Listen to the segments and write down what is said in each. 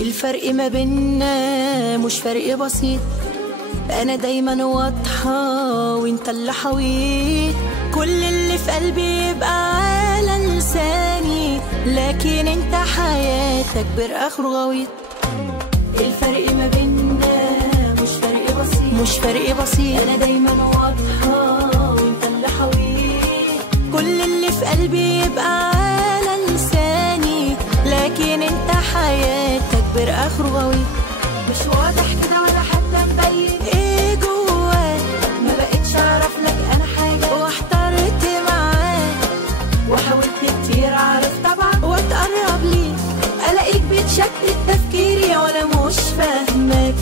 الفرق ما بينا مش فرق بسيط، انا دايما واضحة وانت اللي حويط، كل اللي في قلبي يبقى على لساني، لكن انت حياتك بالاخر غويط. الفرق ما بينا مش فرق بسيط، انا دايما واضحة وانت اللي حويط، كل اللي في قلبي يبقى على لساني، لكن انت حياتك بالاخر غويط. مش واضح كده ولا حتى مبين ايه جواك، ما بقتش اعرف لك انا حاجة واحترت معاك، وحاولت كتير اعرف طبعك واتقرب ليك، الاقيك بتشتت تفكيري وانا مش فاهمك،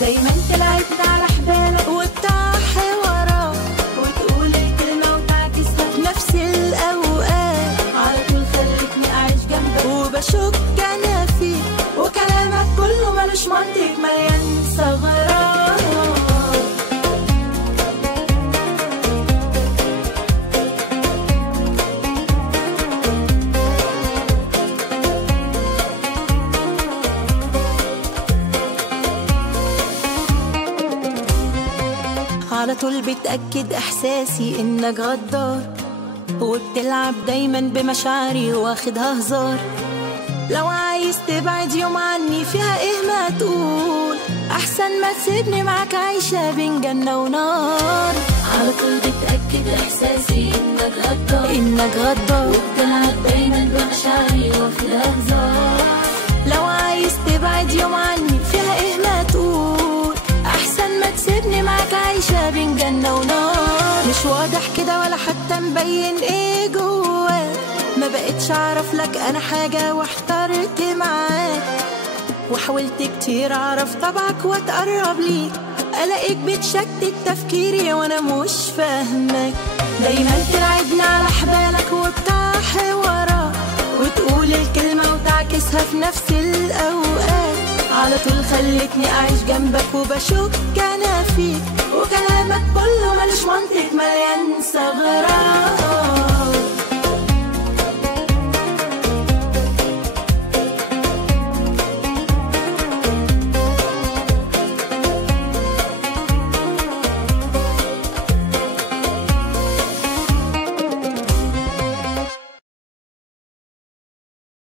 دايما تلعبني على حبالك وبتاع حوارات، وتقول الكلمة وتعكسها في نفس الاوقات، على طول خلتني اعيش جنبك وبشك انا فيك، وكلامك كله ملوش منطق مليان ثغرات. على طول بتأكد إحساسي إنك غدار، وبتلعب دايما بمشاعري واخدها هزار، لو عايز تبعد يوم عني فيها إيه ما تقول، أحسن ما تسيبني معاك عايشة بين جنة ونار. على طول بتأكد إحساسي إنك غدار وبتلعب دايما بمشاعري واخدها هزار، لو عايز تبعد يوم عني فيها إيه ما تقول، أحسن ما تسيبني معاك عايشة بين جنة ونار. مش واضح كده ولا حتى مبين ايه جواك، ما بقتش اعرف لك انا حاجة واحترت معاك، وحاولت كتير اعرف طبعك واتقرب ليك، الاقيك بتشتت تفكيري وانا مش فاهمك، دايما تلعبني على حبالك وبتاع حوارات، وتقول الكلمة وتعكسها في نفس الاوقات، على طول خلتني اعيش جنبك وبشك انا فيك، وكلامك كله ملوش منطق مليان ثغرات.